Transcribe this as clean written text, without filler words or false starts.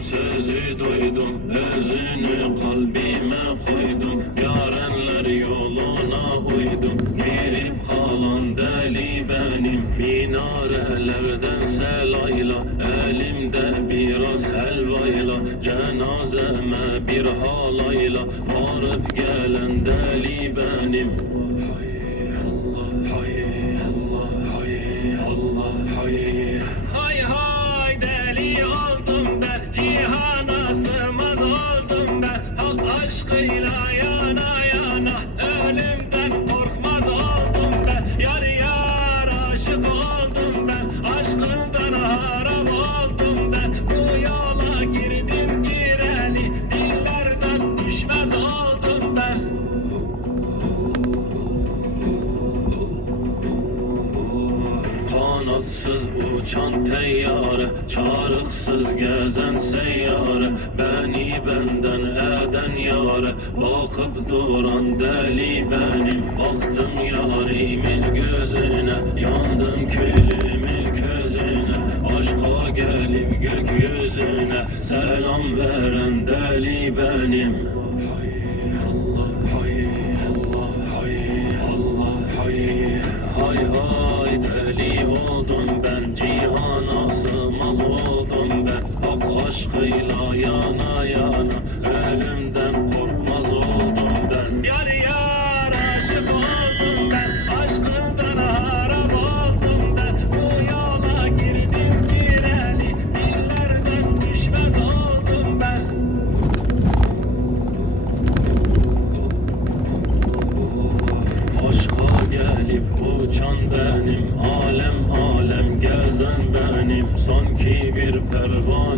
sözü duydum, özünü kalbime koydum. Yarenler yoluna uydum, girip kalan deli benim. Minarelerden selayla, elimde biraz helvayla, cenazeme bir halayla varıp gelen deli benim. Hay hay deli oldum ben, cihana sığmaz oldum ben. Hak aşkıyla yana yana, ölümden korkmaz oldum ben. Yar yar aşık oldum ben, aşkından harap oldum ben. Bu yola girdim gireli, dillerden düşmez oldum ben. Kanatsız uçan teyyare, çarıksız gezen seyyare, beni benden eden yare, bakıp duran deli benim. Baktım yarimin gözüne, yandım külümün közüne, aşka gelip gökyüzüne selam veren deli benim. Hay hay deli oldum ben, cihana sığmaz oldum ben. Hak aşkıyla yana yana, ölümden korkmaz oldum ben. Yar yar aşık oldum ben, aşkından harap oldum ben. Bu yola girdim gireli, dillerden düşmez oldum ben. Aşka gelip uçan benim, alem alem gezen benim. Sanki bir pervane